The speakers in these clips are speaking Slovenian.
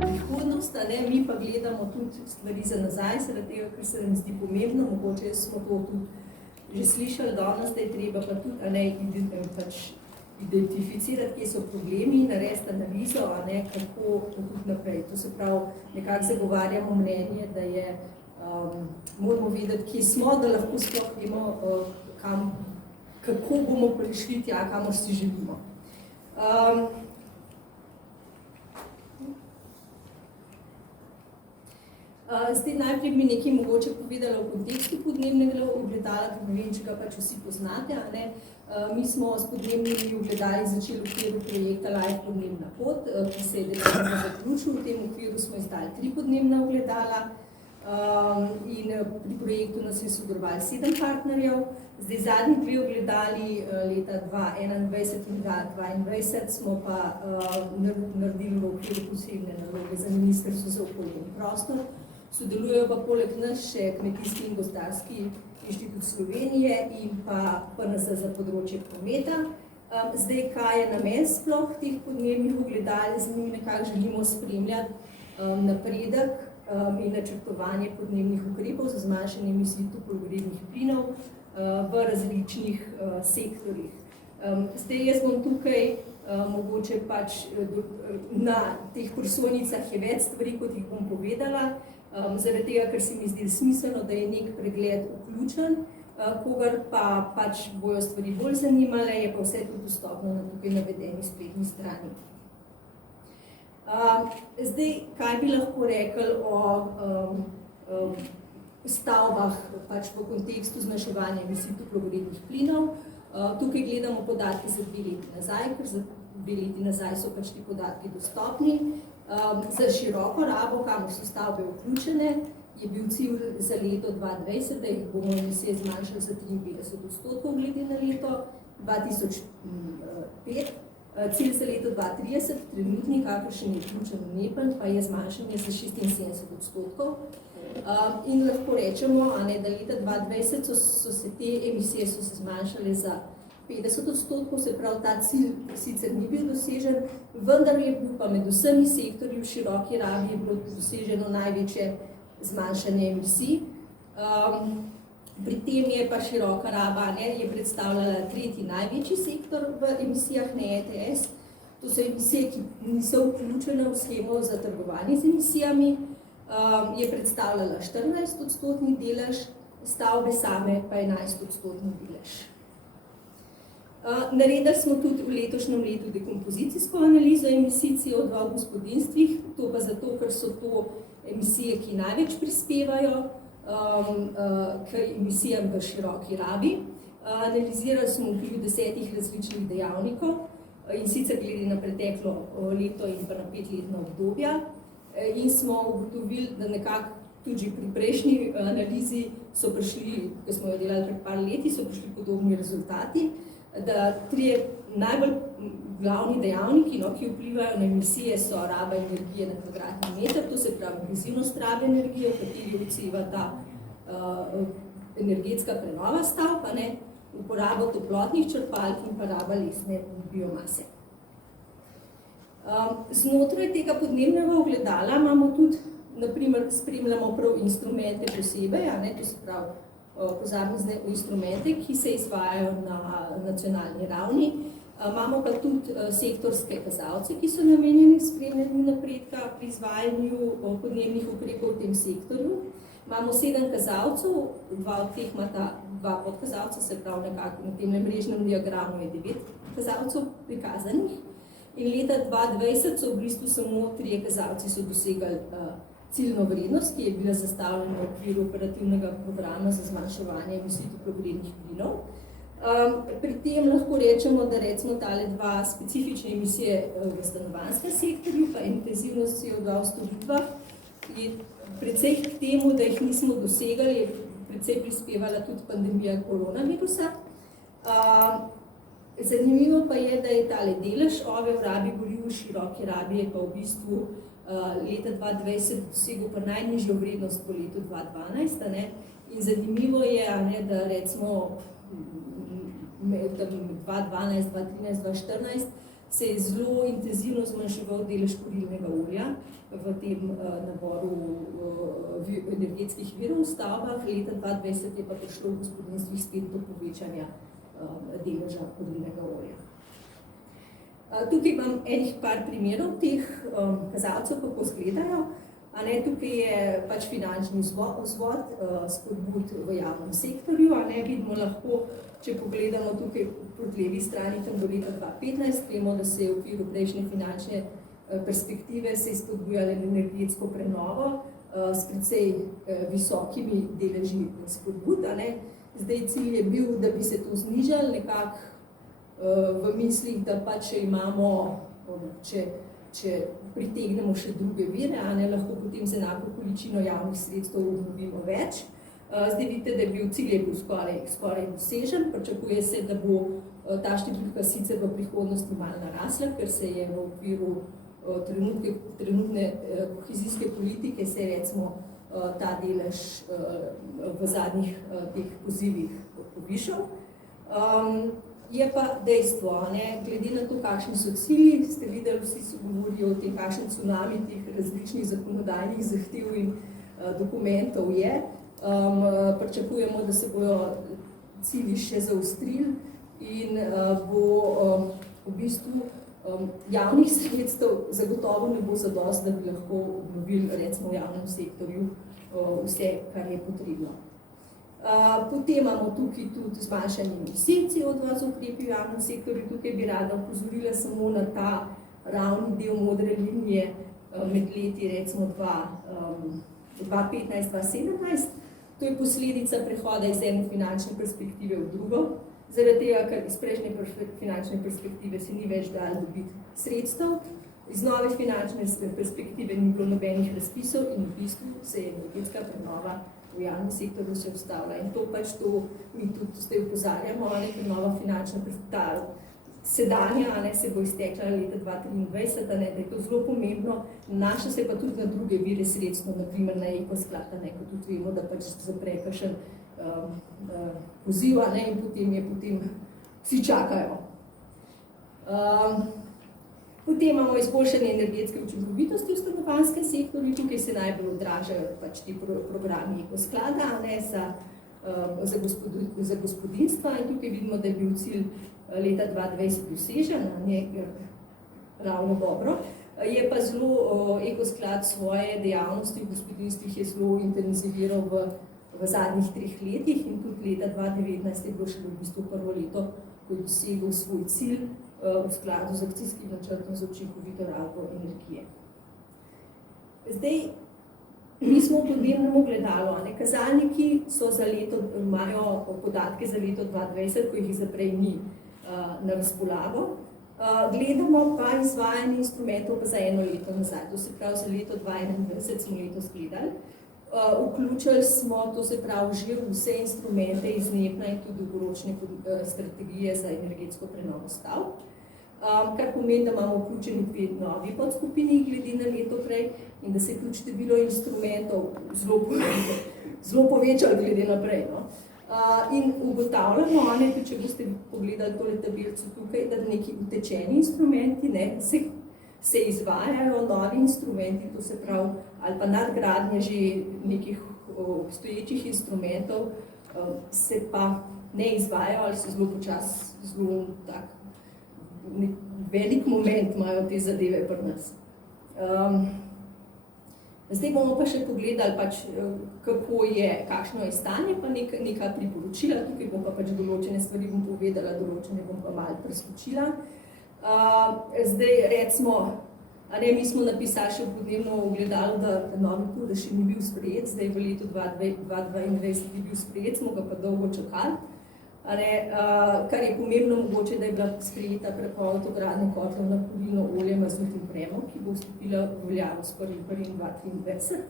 Prihodnost, mi pa gledamo tudi stvari za nazaj, zaradi tega, ker se nam zdi pomembno, mogoče smo to tudi že slišali danes, da je treba pa tudi identificirati, kje so problemi, narediti analizo, kako tudi naprej. To se pravi, nekako zagovarjamo mnenje, da je, moramo vedeti, kje smo, da lahko sploh vemo, kako bomo prišli tja, kamor si želimo. Zdaj najprej bi nekaj mogoče povedala o kontekstu podnebnega ogledala, ker ne vem, če ga pač vsi poznate. Mi smo s podnebnimi ogledali začeli v okviru projekta Live podnebna pot, ki se je decembra zaključil. V tem okviru smo izdali 3 podnebna ogledala in pri projektu nas je sodelovalo 7 partnerjev. Zdaj zadnji 2 ogledali leta 2021 in 2022 smo pa naredili v okviru posebne naloge za Ministrstvo za okolje in prostor. Sodelujejo pa poleg nas še Kmetijski in gozdarski inštitut Slovenije in pa PNZ za področje prometa. Zdaj, kaj je namen sploh teh podnebnih ogledal? Z njimi nekako želimo spremljati napredek in načrtovanje podnebnih ukrepov za zmanjšanje emisij toplogrednih plinov v različnih sektorjih. Zdaj, jaz bom tukaj mogoče pač na teh prosojnicah je več stvari, kot jih bom povedala, zaradi tega, ker se mi zdi smiselno, da je nek pregled vključen, kogar pa pač bojo stvari bolj zanimale, je pa vse tudi dostopno na tukaj navedeni spletni strani. Zdaj, kaj bi lahko rekli o stavbah pač v kontekstu zmanjševanja emisij toplogrednih plinov? Tukaj gledamo podatke za 2 leti nazaj, ker za 2 leti nazaj so pač ti podatki dostopni. Za široko rabo, kamor so stavbe vključene, je bil cilj za leto 2020, da jih bomo emisije zmanjšali za 53% glede na leto 2005. Cilj za leto 2030, trenutni, kakršen je vključen v NEPN, pa je zmanjšanje za 76%. In lahko rečemo, da leta 2020 so se te emisije zmanjšale za 50%, se pravi, ta cilj sicer ni bil dosežen, vendar je bil pa med vsemi sektorji v široki rabi bilo doseženo največje zmanjšanje emisij. Pri tem je pa široka raba je predstavljala 3. največji sektor v emisijah na ETS. To so emisije, ki niso vključene v shemo za trgovanje z emisijami, je predstavljala 14% delež, stavbe same pa 11% delež. Naredili smo tudi v letošnjem letu dekompozicijsko analizo emisij CO2 v gospodinjstvih, to pa zato, ker so to emisije, ki največ prispevajo k emisijam v široki rabi. Analizirali smo vpliv 10 različnih dejavnikov in sicer glede na preteklo leto in pa na 5-letna obdobja. In smo ugotovili, da nekako tudi pri prejšnji analizi so prišli, ko smo jo delali pred par leti, so prišli podobni rezultati, da 3 najbolj glavni dejavniki, ki vplivajo na emisije, so raba energije na kvadratni meter, to se pravi intenzivnost rabe energije, v kateri odseva ta energetska prenova stavb, uporaba toplotnih črpalk in pa raba lesne biomase. Znotraj tega podnebnega ogledala imamo tudi, naprimer, spremljamo prav instrumente posebej, to se pravi posamezne instrumente, ki se izvajajo na nacionalni ravni. Imamo pa tudi sektorske kazalce, ki so namenjeni spremljanju napredka pri izvajanju podnebnih ukrepov v tem sektorju. Imamo 7 kazalcev, 2 od teh imata 2 podkazalca, se pravi nekako na tem mrežnem diagramu je 9 kazalcev prikazanih. In leta 2020 so v bistvu samo 3 kazalci so dosegali ciljno vrednost, ki je bila zastavljena v okviru operativnega programa za zmanjševanje emisij toplogrednih plinov. Pri tem lahko rečemo, da recimo tale 2 specifične emisije v stanovanjskem sektorju, pa intenzivnost CO2 v storitvah, je precej k temu, da jih nismo dosegali, je precej prispevala tudi pandemija koronavirusa. Zanimivo pa je, da je tale delež OVE v rabi goriv v široki rabi je pa v bistvu leta 2020 dosegel pa najnižjo vrednost po letu 2012. In zanimivo je, da recimo med 2012, 2013, 2014 se je zelo intenzivno zmanjševal delež kurilnega olja v tem naboru energetskih virov v stavbah. Leta 2020 je pa prišlo v gospodinstvih spet do povečanja deleža kurilnega olja. Tukaj imam enih par primerov teh kazalcev, kako izgledajo. Tukaj je pač finančni vzvod spodbud v javnem sektorju. Vidimo lahko, če pogledamo tukaj proti levi strani, tam do leta 2015, vemo, da se je v okviru prejšnje finančne perspektive se je spodbujala energetsko prenovo s precej visokimi deleži spodbud. Zdaj cilj je bil, da bi se to znižalo nekako v mislih, da pač če imamo, če pritegnemo še druge vire, lahko potem z enako količino javnih sredstev obnovimo več. Zdaj vidite, da je bil cilj skoraj dosežen. Pričakuje se, da bo ta številka sicer v prihodnosti malo narasla, ker se je v okviru trenutne kohezijske politike se je recimo ta delež v zadnjih teh pozivih povišal. Je pa dejstvo, glede na to, kakšni so cilji, ste videli, vsi so govorijo o tem, kakšen tsunami teh različnih zakonodajnih zahtev in dokumentov je. Pričakujemo, da se bojo cilji še zaostrili in bo v bistvu javnih sredstev zagotovo ne bo zadosti, da bi lahko obnovili recimo v javnem sektorju vse, kar je potrebno. Potem imamo tukaj tudi zmanjšanje emisij CO2 z ukrepi v javnem sektorju. Tukaj bi rada opozorila samo na ta ravni del modre linije med leti recimo 2015-2017. To je posledica prehoda iz ene finančne perspektive v drugo. Zaradi tega, ker iz prejšnje finančne perspektive se ni več dalo dobiti sredstev, iz nove finančne perspektive ni bilo nobenih razpisov in v bistvu se je energetska prenova v javnem sektorju se ustavlja. In to pač mi tudi zdaj opozarjamo, ker nova finančna perspektiva, sedanja se bo iztekla leta 2023, da je to zelo pomembno, nanaša se pa tudi na druge vire sredstev, na primer na ekosklad, kot tudi vemo, da pač zapre kakšen poziv in potem vsi čakajo. Potem imamo izboljšanje energetske učinkovitosti v stanovanjskem sektorju. Tukaj se najbolj odražajo pač ti programi ekosklada za gospodinjstva in tukaj vidimo, da je bil cilj leta 2020 dosežen, ravno dobro. Je pa zelo ekosklad svoje dejavnosti v gospodinstvih je zelo intenziviral v zadnjih 3 letih in tudi leta 2019 je bilo še v bistvu prvo leto, ko je dosegel svoj cilj v skladu z akcijskim načrtom za učinkovito rabo energije. Zdaj, mi smo v podnebnem ogledalu, kazalniki so imajo podatke za leto 2020, ko jih zaprej ni na razpolago. Gledamo pa izvajanje instrumentov pa za eno leto nazaj, to se pravi za leto 2021 smo letos gledali. Vključili smo, to se pravi, že vse instrumente iz NEPN in tudi dolgoročne strategije za energetsko prenovo stavb, kar pomeni, da imamo vključeni 2 novi podskupini glede na leto prej in da se je tudi število instrumentov zelo povečalo glede naprej. In ugotavljamo, tudi če boste pogledali tole tabelico tukaj, da neki utečeni instrumenti se izvajajo, novi instrumenti, to se pravi, ali pa nadgradnje že nekih obstoječih instrumentov, se pa ne izvajajo ali so zelo počasi, zelo tak velik moment imajo te zadeve pri nas. Zdaj bomo pa še pogledali, kakšno je stanje, pa neka priporočila, tukaj bom pa določene stvari povedala, določene bom pa malo preskočila. Zdaj, recimo, mi smo napisali še v podnebnem ogledalu, da novi PUD še ni bil sprejet, zdaj v letu 2022 je bil sprejet, smo ga pa dolgo čakali. Kar je pomembno mogoče, da je bila sprejeta prepoved vgradnje kotlov na kurilno olje, mazut in premog, ki bo vstopila v veljavo s 1.1.2023.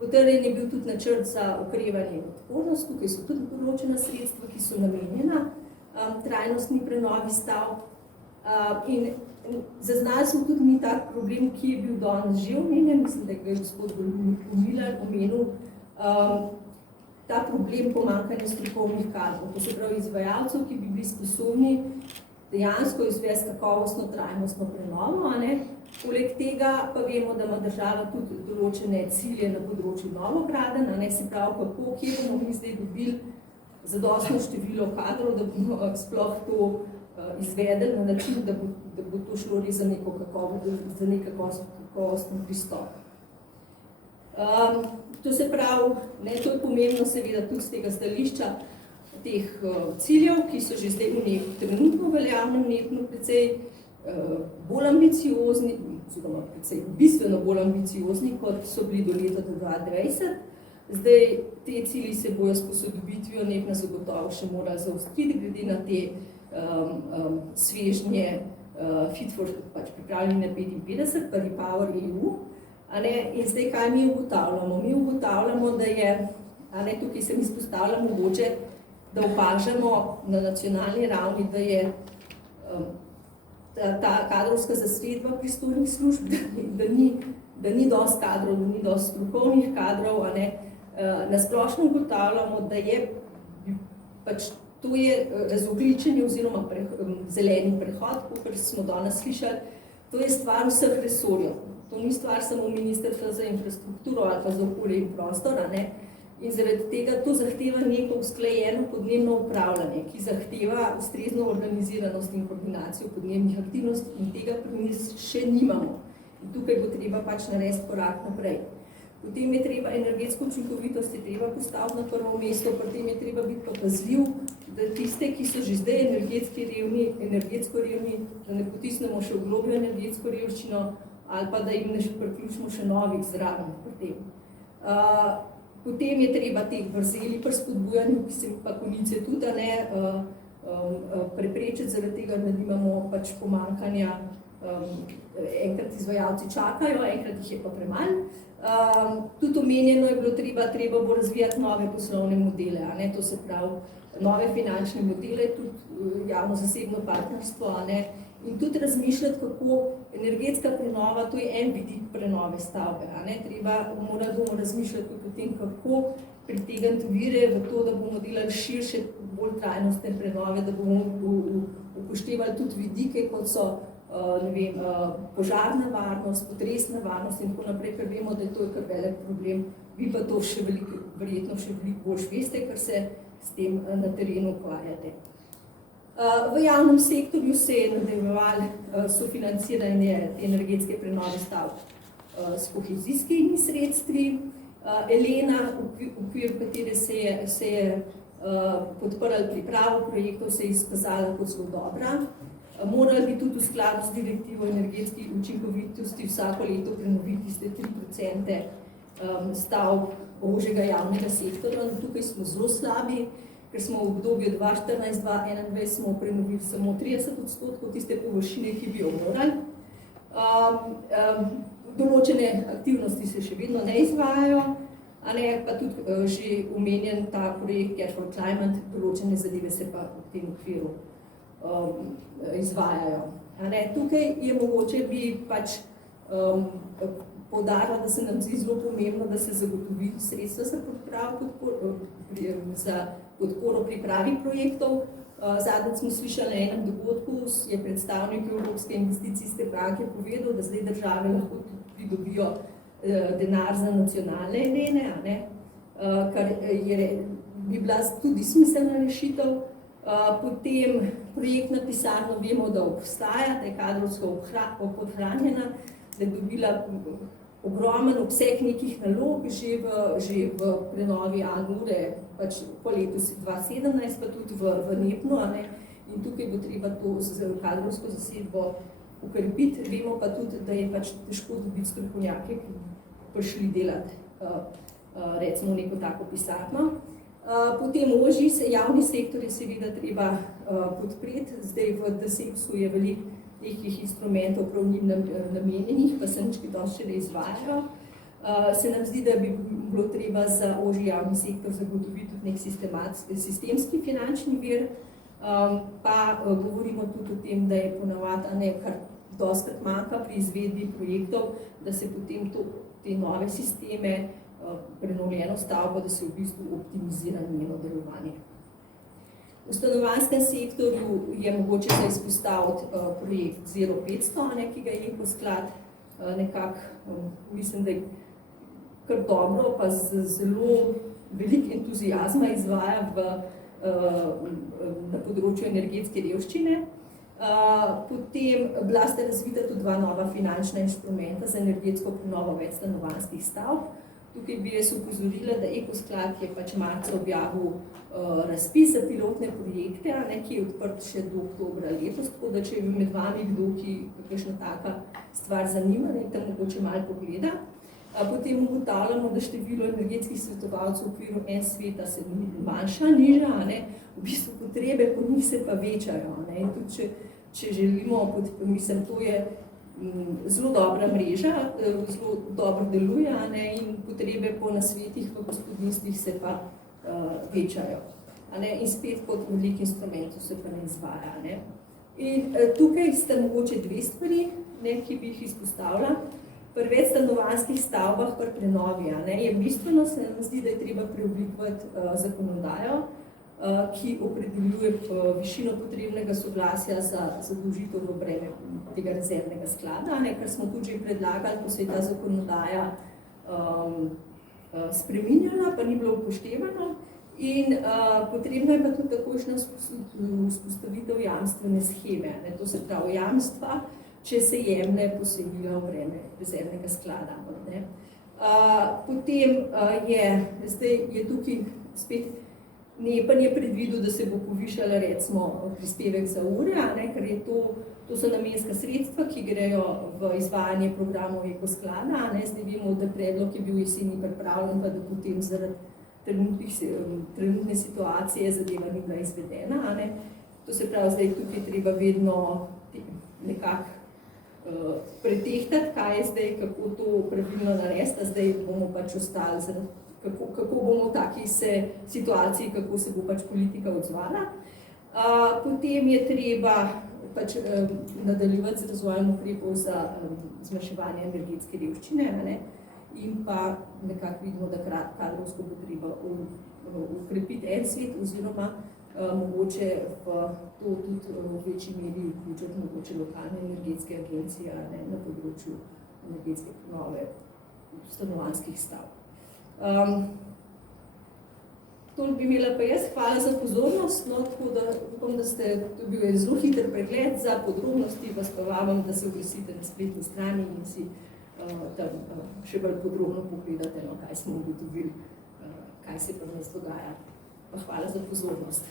Potrjen je bil tudi načrt za okrevanje in odpornost, tukaj so tudi določena sredstva, ki so namenjena trajnostni prenovi stavb. In zaznali smo tudi mi tak problem, ki je bil danes že omenjen, mislim, da ga je gospod Milar omenil, ta problem pomanjkanja strokovnih kadrov, to se pravi izvajalcev, ki bi bili sposobni dejansko izvesti kakovostno, trajnostno prenovo, ne. Poleg tega pa vemo, da ima država tudi določene cilje na področju novogradenj, ne, se pravi, kje bomo mi zdaj dobili zadostno število kadrov, da bomo sploh to izvedeli na način, da bo to šlo res za nek kakovosten pristop. To se pravi, ne, to je pomembno seveda tudi z tega stališča teh ciljev, ki so že zdaj trenutno veljavnem NEPN-u precej bolj ambiciozni, oziroma precej bistveno bolj ambiciozni, kot so bili do leta 2020. Zdaj, te cilji se bojo s posodobitvijo NEPN-a zagotovo še morali zaostriti, glede na te svežnje Fit for pripravljene 55, pa Repower EU. In zdaj, kaj mi ugotavljamo? Mi ugotavljamo, da je, tukaj se mi izpostavlja mogoče, da opažamo na nacionalni ravni, da je ta kadrovska zasedba pristojnih služb, da ni dosti kadrov, da ni dosti strokovnih kadrov, Na splošno ugotavljamo, da je to je razogljičenje oziroma zeleni prehod, kot smo danes slišali, to je stvar vseh resorjev. To ni stvar samo Ministrstva za infrastrukturo ali pa za okolje in prostor, In zaradi tega to zahteva neko usklajeno podnebno upravljanje, ki zahteva ustrezno organiziranost in koordinacijo podnebnih aktivnosti in tega pri nas še nimamo. In tukaj bo treba narediti korak naprej. Potem je treba energetsko učinkovitost treba postaviti na prvo mesto, potem je treba biti pa pazljiv, da tiste, ki so že zdaj energetsko revni, da ne potisnemo še v globljo energetsko revščino ali pa da jim ne priključimo še novih zraven pri tem. Potem je treba teh vrzeli pri spodbujanju, ki se pa koalicije tudi preprečiti, zaradi tega, da nimamo pomanjkanja, enkrat izvajalci čakajo, enkrat jih je pa premanj. Tudi omenjeno je bilo treba bo razvijati nove poslovne modele, to se pravi nove finančne modele, tudi javno-zasebno partnerstvo, in tudi razmišljati, kako energetska prenova, to je en vidik prenove stavbe, moramo razmišljati tudi o tem, kako pritegniti vire v to, da bomo delali širše, bolj trajnostne prenove, da bomo upoštevali tudi vidike, kot so požarna varnost, potresna varnost in tako naprej, ker vemo, da je to kar velik problem. Vi pa to verjetno še veliko bolj veste, ker se s tem na terenu ukvarjate. V javnem sektorju se je nadaljevalo sofinanciranje energetske prenove stavb s kohezijskimi sredstvi. Elena, v okviru katere se je podprla pripravo projektov, se je izkazala kot zelo dobra. Morali bi tudi v skladu z direktivo energetske učinkovitosti vsako leto prenoviti 3% stavb ožjega javnega sektorja. Tukaj smo zelo slabi, ker smo v obdobju 2014-2021 smo prenovili samo 30% tiste površine, ki bi jo morali. Določene aktivnosti se še vedno ne izvajajo, pa tudi že omenjen ta projekt Care for Climate, določene zadeve se pa v tem okviru izvajajo. Tukaj je mogoče bi poudarila, da se nam zdi zelo pomembno, da se zagotovi sredstva za podporo pripravi projektov. Zadnjič smo slišali na enem dogodku, je predstavnik Evropske investicijske banke povedal, da zdaj države lahko pridobijo denar za nacionalne namene, kar bi bila tudi smiselna rešitev. Potem projektna pisarna, vemo, da obstaja, da je kadrovsko podhranjena, da je dobila ogromen obseg nekih nalog že v prenovi Anure, po letu 2017, pa tudi v NEPN-u, in tukaj bo treba to kadrovsko zasedbo ukrepiti. Vemo pa tudi, da je težko dobiti strokovnjake, ki bi prišli delati recimo neko tako pisarno. Potem ožji javni sektor je seveda treba podpreti. Zdaj v DSEPS-u je veliko nekih instrumentov prav njim namenjenih, pa se nič dosti še ne izvajajo. Se nam zdi, da bi bilo treba za ožji javni sektor zagotoviti tudi nek sistemski finančni vir, pa govorimo tudi o tem, da je ponavadi kar dostikrat manjka pri izvedbi projektov, da se potem te nove sisteme, prenovljeno stavbo, da se v bistvu optimizira njeno delovanje. V stanovanjskem sektorju je mogoče se izpostaviti projekt 0500, ki ga je Ekosklad nekako, mislim, da je kar dobro, pa z zelo veliko entuzijazma izvaja na področju energetske revščine. Potem bila sta razvita tudi 2 nova finančna inštrumenta za energetsko prenovo večstanovanjskih stavb. Tukaj bi jaz upozorila, da Ekosklad je pač marca objavil razpis za pilotne projekte, ki je odprt še do oktobra letos, tako da če je med vami kdo, ki kakšna taka stvar zanima, naj tam mogoče malo pogleda. Potem ugotavljamo, da število energetskih svetovalcev v okviru sveta se manjša, niža, v bistvu potrebe po njih se pa večajo. In tudi če želimo, mislim, to je zelo dobra mreža, zelo dobro deluje in potrebe po nasvetih v gospodinstvih se pa večajo. In spet kot velik instrument se pa ne izvaja. In tukaj sta mogoče 2 stvari, ki bi jih izpostavila. Pri večstanovanjskih stavbah, pri prenovi, je bistveno, se nam zdi, da je treba preoblikovati zakonodajo, ki opredeljuje višino potrebnega soglasja za zadolžitev v breme tega rezervnega sklada, kar smo tudi že predlagali, ko se je ta zakonodaja spreminjala, pa ni bilo upoštevano. In potrebno je pa tudi takojšnja vzpostavitev jamstvene sheme, to se pravi jamstva, če se jemlje posojila v breme rezervnega sklada. Potem je tukaj spet NEPN je predvidel, da se bo povišala recimo prispevek za ure, ker je to so namenska sredstva, ki grejo v izvajanje programov Ekosklada. Zdaj vemo, da predlog je bil jeseni pripravljen, pa da potem zaradi trenutne situacije zadeva ni bila izvedena. To se pravi, zdaj tukaj treba vedno nekako pretehtati, kaj je zdaj, kako to pravilno narediti, zdaj bomo pač ostali, kako bomo v taki situaciji, kako se bo pač politika odzvala. Potem je treba pač nadaljevati z razvojem ukrepov za zmanjševanje energetske revščine in pa nekako vidimo, da kadrovsko bo treba ukrepiti svet oziroma mogoče v to tudi v večji meri vključiti mogoče lokalne energetske agencije na področju energetske prenove stanovanjskih stavb. Toliko bi imela pa jaz. Hvala za pozornost. Tako da upam, da to bil zelo hiter pregled. Za podrobnosti vas pa vabim, da se oglasite na spletni strani in si tam še bolj podrobno pogledate, kaj smo ugotovili, kaj se pri nas dogaja. Hvala za pozornost.